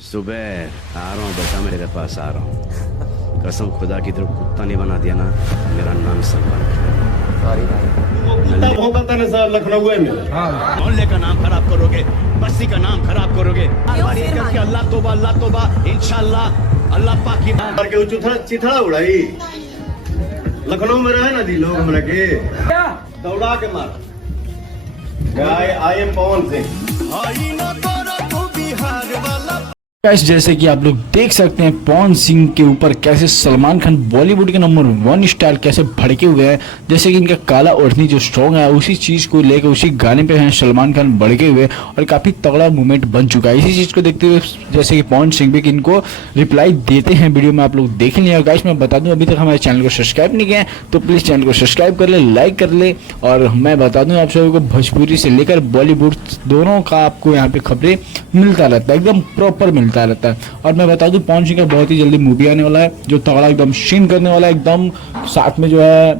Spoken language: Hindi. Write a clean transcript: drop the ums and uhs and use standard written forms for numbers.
जुबैर आ रहा हूँ बेटा, मेरे पास आ रहा हूँ। कसम खुदा की तरफ कुत्ता नहीं बना दिया ना, मेरा नाम सलमान सॉरी भाई। कुत्ता भौंकता ना सर लखनऊ में। मोहल्ले का नाम खराब करोगे, बस्ती का नाम खराब करोगे। अल्लाह तोबा इंशाल्लाह अल्लाह पाक की मार के चिथड़ा उड़ाई लखनऊ में रहे ना दी लोग हमरा के दौड़ा के मार। I am Pawan Singh. Guys जैसे कि आप लोग देख सकते हैं पवन सिंह के ऊपर कैसे सलमान खान बॉलीवुड के नंबर 1 स्टार कैसे भड़के हुए हैं। जैसे कि इनका काला ओढ़नी जो स्ट्रॉन्ग है उसी चीज को लेकर उसी गाने पे हैं सलमान खान भड़के हुए और काफी तगड़ा मूवमेंट बन चुका है। इसी चीज को देखते हुए जैसे कि पवन सिंह भी इनको रिप्लाई देते हैं वीडियो में, आप लोग देख लिया। गाइस मैं बता दूं अभी तक हमारे चैनल को सब्सक्राइब नहीं किया है तो प्लीज चैनल को सब्सक्राइब कर ले, लाइक कर ले। और मैं बता दूं आप सभी को भोजपुरी से लेकर बॉलीवुड दोनों का आपको यहाँ पे खबरें मिलता रहता है, एकदम प्रॉपर मिलता रहता है। और मैं बता दूं पवन सिंह का बहुत ही जल्दी मूवी आने वाला है जो तगड़ा एकदम शीन करने वाला है, एकदम साथ में जो है